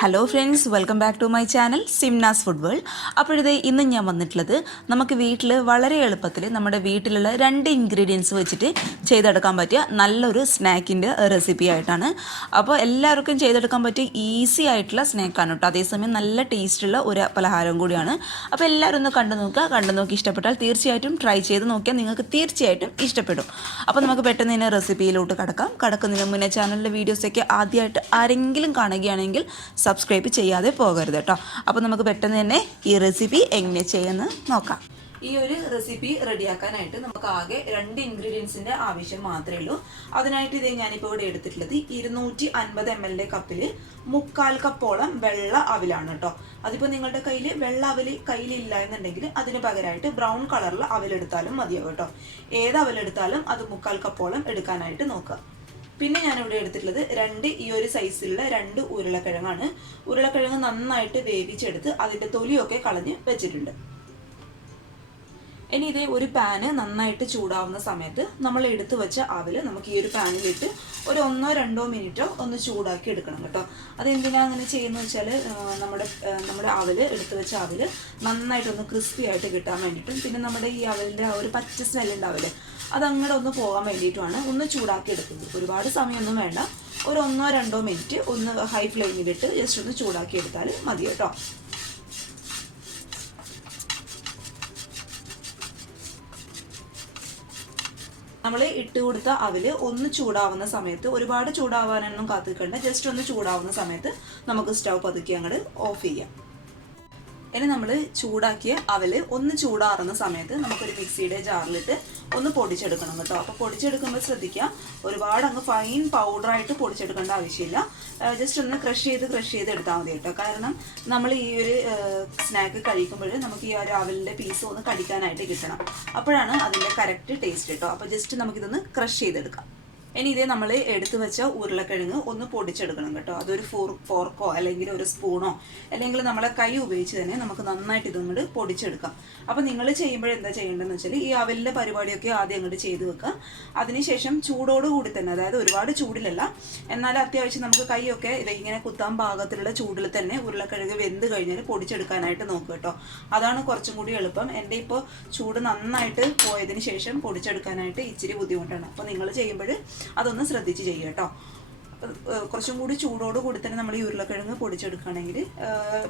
Hello friends, welcome back to my channel Simna's food world. അപ്പോഴത്തെ ഇന്ന് ഞാൻ വന്നിട്ടുള്ളത് നമുക്ക് വീട്ടിൽ വളരെ എളുപ്പത്തിൽ നമ്മുടെ വീട്ടിലുള്ള 2 ഇൻഗ്രീഡിയൻസ് വെച്ചിട്ട് ചെയ്തെടുക്കാൻ പറ്റിയ നല്ലൊരു സ്നാക്കിൻ്റെ റെസിപ്പി ആയിട്ടാണ്. അപ്പോൾ എല്ലാവർക്കും ചെയ്തെടുക്കാൻ പറ്റിയ ഈസി ആയിട്ടുള്ള സ്നാക്കാണ് കേട്ടോ. അതേസമയം നല്ല ടേസ്റ്റുള്ള ഒരു പലഹാരം കൂടിയാണ്. അപ്പോൾ എല്ലാവരും ഒന്ന് കണ്ടു നോക്കി ഇഷ്ടപ്പെട്ടാൽ തീർച്ചയായിട്ടും ട്രൈ ചെയ്ത് നോക്കിയാൽ നിങ്ങൾക്ക് തീർച്ചയായിട്ടും ഇഷ്ടപ്പെടും. അപ്പോൾ നമുക്ക് പെട്ടെന്ന് തന്നെ റെസിപ്പിയിലോട്ട് കടക്കുന്നതിന് മുന്നേ ചാനലിലെ വീഡിയോസൊക്കെ ആദ്യമായിട്ട് ആരെങ്കിലും കാണുകയാണെങ്കിൽ സബ്സ്ക്രൈബ് ചെയ്യാതെ പോകരുത് കേട്ടോ. അപ്പോൾ നമുക്ക് പെട്ടെന്ന് തന്നെ ഈ റെസിപ്പി എങ്ങനെ ചെയ്യുമെന്ന് നോക്കാം. ഈ ഒരു റെസിപ്പി റെഡിയാക്കാനായിട്ട് നമുക്ക് ആകെ 2 ഇൻഗ്രീഡിയൻസിൻ്റെ ആവശ്യം മാത്രമേ ഉള്ളൂ. അതിനായിട്ട് ഇതേ ഞാനിപ്പോൾ ഇവിടെ എടുത്തിട്ടുള്ളത് 250 ml കപ്പിൽ 3/4 കപ്പോളം വെള്ള അവിലാണ് കേട്ടോ. അതിപ്പോൾ നിങ്ങളുടെ കയ്യിൽ വെള്ള അവൽ കയ്യിലില്ല എന്നുണ്ടെങ്കിൽ അതിന് പകരമായിട്ട് ബ്രൗൺ കളറിൽ അവലെടുത്താലും മതിയാവും കേട്ടോ. ഏത് അവലെടുത്താലും അത് 3/4 കപ്പോളം എടുക്കാനായിട്ട് നോക്കുക. പിന്നെ ഞാനിവിടെ എടുത്തിട്ടുള്ളത് 2 ഈ ഒരു സൈസിലുള്ള 2 ഉരുളക്കിഴങ്ങാണ്. ഉരുളക്കിഴങ്ങ് നന്നായിട്ട് വേവിച്ചെടുത്ത് അതിൻ്റെ തൊലിയൊക്കെ കളഞ്ഞ് വെച്ചിട്ടുണ്ട്. ഇനി ഇതേ ഒരു പാന് നന്നായിട്ട് ചൂടാവുന്ന സമയത്ത് നമ്മൾ എടുത്തു വെച്ച അവല് നമുക്ക് ഈ ഒരു പാനിലിട്ട് ഒരു 1-2 മിനിറ്റോ ഒന്ന് ചൂടാക്കി എടുക്കണം കേട്ടോ. അതെന്തിനാ അങ്ങനെ ചെയ്യുന്നത് വെച്ചാൽ നമ്മുടെ അവല് എടുത്തു വെച്ച അവല് നന്നായിട്ടൊന്ന് ക്രിസ്പി ആയിട്ട് കിട്ടാൻ വേണ്ടിയിട്ടും പിന്നെ നമ്മുടെ ഈ അവലിൻ്റെ ആ ഒരു പച്ച സ്മെൽ ഉണ്ടാവില്ലേ അതങ്ങോട്ട് ഒന്ന് പോകാൻ വേണ്ടിയിട്ടുമാണ് ഒന്ന് ചൂടാക്കി എടുക്കുന്നത്. ഒരുപാട് സമയമൊന്നും വേണ്ട, ഒരു 1-2 മിനിറ്റ് ഒന്ന് ഹൈ ഫ്ലെയിമിലിട്ട് ജസ്റ്റ് ഒന്ന് ചൂടാക്കി എടുത്താൽ മതി കേട്ടോ. നമ്മൾ ഇട്ട് കൊടുത്ത അവല് ഒന്ന് ചൂടാവുന്ന സമയത്ത്, ഒരുപാട് ചൂടാവാനൊന്നും കാത്തിക്കണ്ട, ജസ്റ്റ് ഒന്ന് ചൂടാവുന്ന സമയത്ത് നമുക്ക് സ്റ്റൗ പതുക്കി അങ്ങോട്ട് ഓഫ് ചെയ്യാം. ഇനി നമ്മൾ ചൂടാക്കിയ അവല് ഒന്ന് ചൂടാറുന്ന സമയത്ത് നമുക്കൊരു മിക്സിയുടെ ജാറിലിട്ട് ഒന്ന് പൊടിച്ചെടുക്കണം കേട്ടോ. അപ്പോൾ പൊടിച്ചെടുക്കുമ്പോൾ ശ്രദ്ധിക്കുക, ഒരുപാട് അങ്ങ് ഫൈൻ പൗഡറായിട്ട് പൊടിച്ചെടുക്കേണ്ട ആവശ്യമില്ല. ജസ്റ്റ് ഒന്ന് ക്രഷ് ചെയ്ത് എടുത്താൽ മതി കേട്ടോ. കാരണം നമ്മൾ ഈ ഒരു സ്നാക്ക് കഴിക്കുമ്പോൾ നമുക്ക് ഈ ഒരു അവലിൻ്റെ പീസ് ഒന്ന് കടിക്കാനായിട്ട് കിട്ടണം. അപ്പോഴാണ് അതിൻ്റെ കറക്റ്റ് ടേസ്റ്റ് കേട്ടോ. അപ്പോൾ ജസ്റ്റ് നമുക്കിതൊന്ന് ക്രഷ് ചെയ്തെടുക്കാം. ഇനി ഇതേ നമ്മൾ എടുത്തു വെച്ച ഉരുളക്കിഴങ്ങ് ഒന്ന് പൊടിച്ചെടുക്കണം കേട്ടോ. അതൊരു ഫോർക്കോ അല്ലെങ്കിൽ ഒരു സ്പൂണോ അല്ലെങ്കിൽ നമ്മളെ കൈ ഉപയോഗിച്ച് തന്നെ നമുക്ക് നന്നായിട്ട് ഇതങ്ങോട്ട് പൊടിച്ചെടുക്കാം. അപ്പോൾ നിങ്ങൾ ചെയ്യുമ്പോൾ എന്താ ചെയ്യേണ്ടതെന്ന് വെച്ചാൽ ഈ അവലിൻ്റെ പരിപാടിയൊക്കെ ആദ്യം അങ്ങോട്ട് ചെയ്ത് വെക്കുക. അതിനുശേഷം ചൂടോടുകൂടി തന്നെ, അതായത് ഒരുപാട് ചൂടിലല്ല എന്നാലും അത്യാവശ്യം നമുക്ക് കൈയൊക്കെ ഇങ്ങനെ കുത്താൻ പാകത്തിലുള്ള ചൂടിൽ തന്നെ ഉരുളക്കിഴങ്ങ് വെന്ത് കഴിഞ്ഞാൽ പൊടിച്ചെടുക്കാനായിട്ട് നോക്കുക കേട്ടോ. അതാണ് കുറച്ചും കൂടി എളുപ്പം. എൻ്റെ ഇപ്പോൾ ചൂട് നന്നായിട്ട് പോയതിന് ശേഷം പൊടിച്ചെടുക്കാനായിട്ട് ഇച്ചിരി ബുദ്ധിമുട്ടാണ്. അപ്പോൾ നിങ്ങൾ ചെയ്യുമ്പോൾ അതൊന്ന് ശ്രദ്ധിച്ച് ചെയ്യുക കേട്ടോ. കുറച്ചും കൂടി ചൂടോട് കൂടി തന്നെ നമ്മൾ ഈ ഉരുളക്കിഴങ്ങ്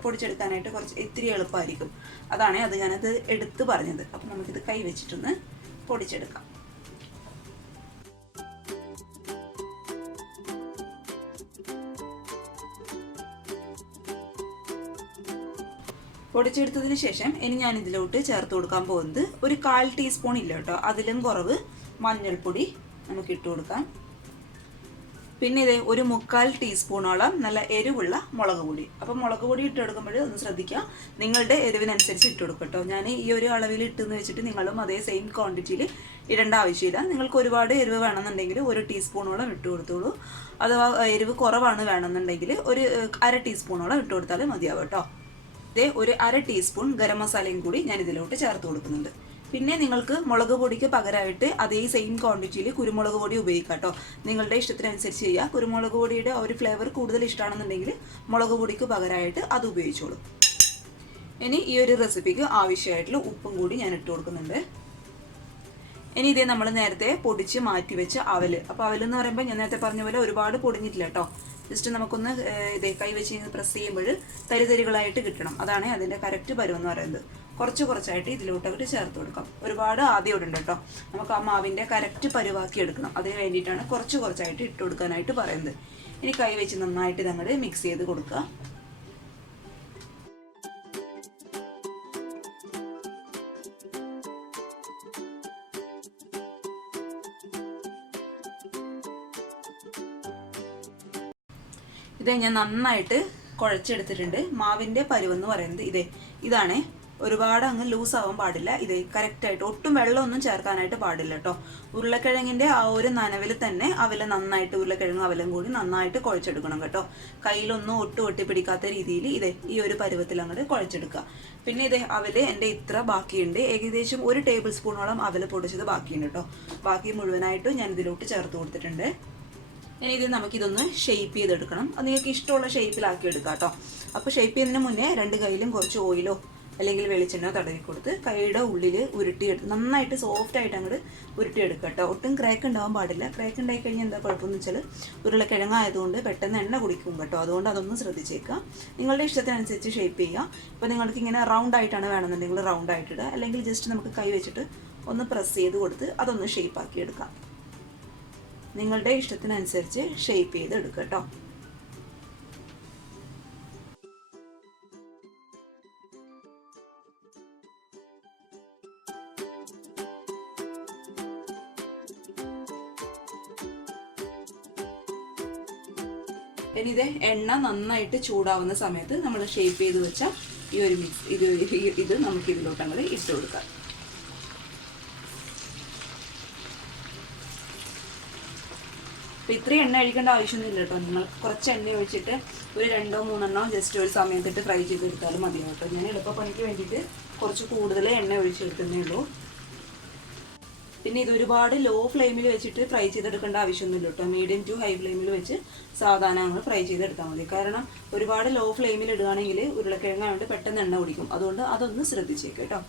പൊടിച്ചെടുക്കാനായിട്ട് ഇത്തിരി എളുപ്പമായിരിക്കും. അത് ഞാനത് എടുത്ത് പറഞ്ഞത്. അപ്പം നമുക്കിത് കൈ വെച്ചിട്ടൊന്ന് പൊടിച്ചെടുക്കാം. പൊടിച്ചെടുത്തതിന് ശേഷം ഇനി ഞാൻ ഇതിലോട്ട് ചേർത്ത് കൊടുക്കാൻ പോകുന്നത് ഒരു 1/4 ടീസ്പൂൺ ഇല്ല കേട്ടോ, അതിലും കുറവ് മഞ്ഞൾപ്പൊടി നമുക്ക് ഇട്ട് കൊടുക്കാം. പിന്നെ ഇതേ ഒരു 3/4 ടീസ്പൂണോളം നല്ല എരിവുള്ള മുളക് പൊടി. അപ്പം മുളക് പൊടി ഇട്ടെടുക്കുമ്പോൾ ഒന്ന് ശ്രദ്ധിക്കുക, നിങ്ങളുടെ എരിവിനനുസരിച്ച് ഇട്ട് കൊടുക്കും കേട്ടോ. ഞാൻ ഈ ഒരു അളവിൽ ഇട്ടെന്ന് വെച്ചിട്ട് നിങ്ങളും അതേ സെയിം ക്വാണ്ടിറ്റിയിൽ ഇടേണ്ട ആവശ്യമില്ല. നിങ്ങൾക്ക് ഒരുപാട് എരിവ് വേണമെന്നുണ്ടെങ്കിൽ 1 ടീസ്പൂണോളം ഇട്ട് കൊടുത്തോളൂ. അഥവാ എരിവ് കുറവാണ് വേണമെന്നുണ്ടെങ്കിൽ ഒരു 1/2 ടീസ്പൂണോളം ഇട്ട് കൊടുത്താൽ മതിയാവും കേട്ടോ. ഇതേ ഒരു 1/2 ടീസ്പൂൺ ഗരം മസാലയും കൂടി ഞാൻ ഇതിലോട്ട് ചേർത്ത് കൊടുക്കുന്നുണ്ട്. പിന്നെ നിങ്ങൾക്ക് മുളക് പൊടിക്ക് പകരമായിട്ട് അതേ സെയിം ക്വാണ്ടിറ്റിയിൽ കുരുമുളക് പൊടി ഉപയോഗിക്കാം കേട്ടോ. നിങ്ങളുടെ ഇഷ്ടത്തിനനുസരിച്ച് ചെയ്യുക. കുരുമുളക് പൊടിയുടെ ഒരു ഫ്ലേവർ കൂടുതൽ ഇഷ്ടമാണെന്നുണ്ടെങ്കിൽ മുളക് പൊടിക്ക് പകരമായിട്ട് അത് ഉപയോഗിച്ചോളൂ. ഇനി ഈ ഒരു റെസിപ്പിക്ക് ആവശ്യമായിട്ടുള്ള ഉപ്പും കൂടി ഞാൻ ഇട്ട് കൊടുക്കുന്നുണ്ട്. ഇനി ഇതേ നമ്മൾ നേരത്തെ പൊടിച്ച് മാറ്റി വെച്ച അവല്. അപ്പോൾ അവലെന്ന് പറയുമ്പോൾ ഞാൻ നേരത്തെ പറഞ്ഞ പോലെ ഒരുപാട് പൊടിഞ്ഞിട്ടില്ല കേട്ടോ. ജസ്റ്റ് നമുക്കൊന്ന് ഇതേ കൈ വെച്ച് പ്രസ് ചെയ്യുമ്പോൾ തരിതരികളായിട്ട് കിട്ടണം. അതാണ് അതിൻ്റെ കറക്റ്റ് പരുവെന്ന് പറയുന്നത്. കുറച്ചായിട്ട് ഇതിലോട്ടൊക്കെ ചേർത്ത് കൊടുക്കാം. ഒരുപാട് ആദ്യം ഇടണ്ട കേട്ടോ. നമുക്ക് ആ മാവിൻ്റെ കറക്റ്റ് പരുവാക്കി എടുക്കണം. അതിന് വേണ്ടിയിട്ടാണ് കുറച്ചായിട്ട് ഇട്ട് കൊടുക്കാനായിട്ട് പറയുന്നത്. ഇനി കൈ വെച്ച് നന്നായിട്ട് ഇതങ്ങോട്ട് മിക്സ് ചെയ്ത് കൊടുക്കുക. ഇതേ ഞാൻ നന്നായിട്ട് കുഴച്ചെടുത്തിട്ടുണ്ട്. മാവിൻ്റെ പരുവെന്ന് പറയുന്നത് ഇതാണ്. ഒരുപാട് അങ്ങ് ലൂസ് ആവാൻ പാടില്ല. കറക്റ്റായിട്ട് ഒട്ടും വെള്ളമൊന്നും ചേർക്കാനായിട്ട് പാടില്ല കേട്ടോ. ഉരുളക്കിഴങ്ങിൻ്റെ ആ ഒരു നനവിൽ തന്നെ നന്നായിട്ട് ഉരുളക്കിഴങ്ങ് അവലും കൂടി നന്നായിട്ട് കുഴച്ചെടുക്കണം കേട്ടോ. കയ്യിലൊന്നും ഒട്ടിപ്പിടിക്കാത്ത രീതിയിൽ ഈ ഒരു പരുവത്തിൽ അങ്ങോട്ട് കുഴച്ചെടുക്കുക. പിന്നെ അവല് എൻ്റെ ഇത്ര ബാക്കിയുണ്ട്. ഏകദേശം 1 ടേബിൾ സ്പൂണോളം അവല് പൊടിച്ചത് ബാക്കിയുണ്ട് കേട്ടോ. ബാക്കി മുഴുവനായിട്ടും ഞാൻ ഇതിലോട്ട് ചേർത്ത് കൊടുത്തിട്ടുണ്ട്. ഇനി ഇത് നമുക്കിതൊന്ന് ഷേപ്പ് ചെയ്തെടുക്കണം. അത് നിങ്ങൾക്ക് ഇഷ്ടമുള്ള ഷേപ്പിലാക്കി എടുക്കാം കേട്ടോ. അപ്പോൾ ഷേപ്പ് ചെയ്യുന്നതിന് മുന്നേ 2 കൈയിലും കുറച്ച് ഓയിലോ അല്ലെങ്കിൽ വെളിച്ചെണ്ണയോ തടവി കൊടുത്ത് കൈയുടെ ഉള്ളിൽ ഉരുട്ടിയെടുത്ത് നന്നായിട്ട് സോഫ്റ്റായിട്ട് അങ്ങോട്ട് ഉരുട്ടിയെടുക്കുക കേട്ടോ. ഒട്ടും ക്രാക്ക് ഉണ്ടാവാൻ പാടില്ല. ക്രാക്ക് ഉണ്ടായി കഴിഞ്ഞാൽ എന്താ കുഴപ്പമെന്ന് വെച്ചാൽ ഉരുളക്കിഴങ്ങായതുകൊണ്ട് പെട്ടെന്ന് എണ്ണ കുടിക്കും കേട്ടോ. അതുകൊണ്ട് അതൊന്ന് ശ്രദ്ധിച്ചേക്കുക. നിങ്ങളുടെ ഇഷ്ടത്തിനനുസരിച്ച് ഷേപ്പ് ചെയ്യുക. ഇപ്പോൾ നിങ്ങൾക്ക് ഇങ്ങനെ റൗണ്ട് ആയിട്ടാണ് വേണമെന്നുണ്ടെങ്കിൽ റൗണ്ട് ആയിട്ട് ഇടുക. അല്ലെങ്കിൽ ജസ്റ്റ് നമുക്ക് കൈ വെച്ചിട്ട് ഒന്ന് പ്രസ് ചെയ്ത് കൊടുത്ത് അതൊന്ന് ഷേപ്പാക്കി എടുക്കാം. നിങ്ങളുടെ ഇഷ്ടത്തിനനുസരിച്ച് ഷേപ്പ് ചെയ്ത് എടുക്കുക കേട്ടോ. ഇനി ഇത് എണ്ണ നന്നായിട്ട് ചൂടാവുന്ന സമയത്ത് നമ്മൾ ഷേപ്പ് ചെയ്ത് വെച്ച ഈ ഒരു ഇത് നമുക്ക് ഇതിലോട്ട് അങ്ങോട്ട് ഇട്ട് കൊടുക്കാം. അപ്പോൾ ഇത്രയും എണ്ണ ഒഴിക്കേണ്ട ആവശ്യമൊന്നുമില്ല കേട്ടോ. നിങ്ങൾ കുറച്ച് എണ്ണ ഒഴിച്ചിട്ട് ഒരു 2-3 ജസ്റ്റ് ഒരു സമയത്തിട്ട് ഫ്രൈ ചെയ്തെടുത്താലും മതിയാവും കേട്ടോ. ഞാൻ എളുപ്പപ്പണിക്ക് വേണ്ടിയിട്ട് കുറച്ച് കൂടുതൽ എണ്ണ ഒഴിച്ചെടുക്കുന്നേ ഉള്ളൂ. പിന്നെ ഇത് ഒരുപാട് ലോ ഫ്ലെയിമിൽ വെച്ചിട്ട് ഫ്രൈ ചെയ്തെടുക്കേണ്ട ആവശ്യമൊന്നുമില്ല കേട്ടോ. മീഡിയം ടു ഹൈ ഫ്ലെയിമിൽ വെച്ച് സാധാരണ നമ്മൾ ഫ്രൈ ചെയ്തെടുത്താൽ മതി. കാരണം ഒരുപാട് ലോ ഫ്ലെയിമിൽ ഇടുകയാണെങ്കിൽ ഉരുളക്കിഴങ്ങായതുകൊണ്ട് പെട്ടെന്ന് എണ്ണ കുടിക്കും. അതുകൊണ്ട് അതൊന്ന് ശ്രദ്ധിച്ചേക്ക് കേട്ടോ.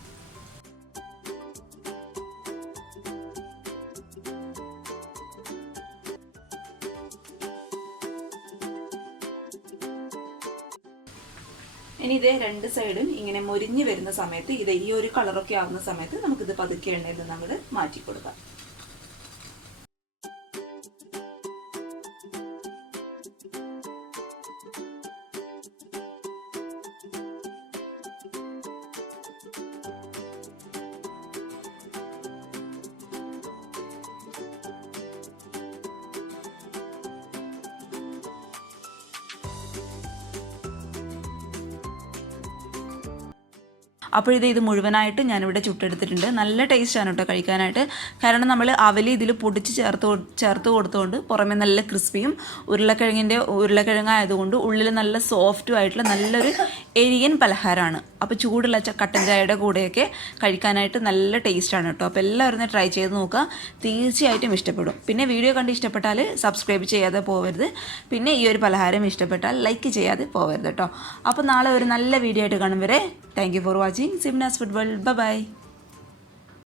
ഇനി ഇതേ 2 സൈഡും ഇങ്ങനെ മൊരിഞ്ഞ് വരുന്ന സമയത്ത് ഇത് ഈ ഒരു കളറൊക്കെ ആവുന്ന സമയത്ത് നമുക്കിത് പതുക്കെ എണ്ണയിൽ നിന്ന് അങ്ങോട്ട് മാറ്റി കൊടുക്കാം. അപ്പോൾ ഇത് മുഴുവനായിട്ട് ഞാനിവിടെ ചുട്ടെടുത്തിട്ടുണ്ട്. നല്ല ടേസ്റ്റാണ് കേട്ടോ കഴിക്കാനായിട്ട്. കാരണം നമ്മൾ അവല് ഇതിൽ പൊടിച്ച് ചേർത്ത് കൊടുത്തുകൊണ്ട് പുറമെ നല്ല ക്രിസ്പിയും ഉരുളക്കിഴങ്ങായതുകൊണ്ട് ഉള്ളിൽ നല്ല സോഫ്റ്റും ആയിട്ടുള്ള നല്ലൊരു എരിയൻ പലഹാരമാണ്. അപ്പോൾ ചൂടുള്ള കട്ടൻ ചായയുടെ കൂടെയൊക്കെ കഴിക്കാനായിട്ട് നല്ല ടേസ്റ്റാണ് കേട്ടോ. അപ്പോൾ എല്ലാവരും ട്രൈ ചെയ്ത് നോക്കുക. തീർച്ചയായിട്ടും ഇഷ്ടപ്പെടും. പിന്നെ വീഡിയോ കണ്ട് ഇഷ്ടപ്പെട്ടാൽ സബ്സ്ക്രൈബ് ചെയ്യാതെ പോകരുത്. പിന്നെ ഈ ഒരു പലഹാരം ഇഷ്ടപ്പെട്ടാൽ ലൈക്ക് ചെയ്യാതെ പോകരുത് കേട്ടോ. അപ്പോൾ നാളെ ഒരു നല്ല വീഡിയോ ആയിട്ട് കാണും വരെ thank you for watching Simna's food world. By.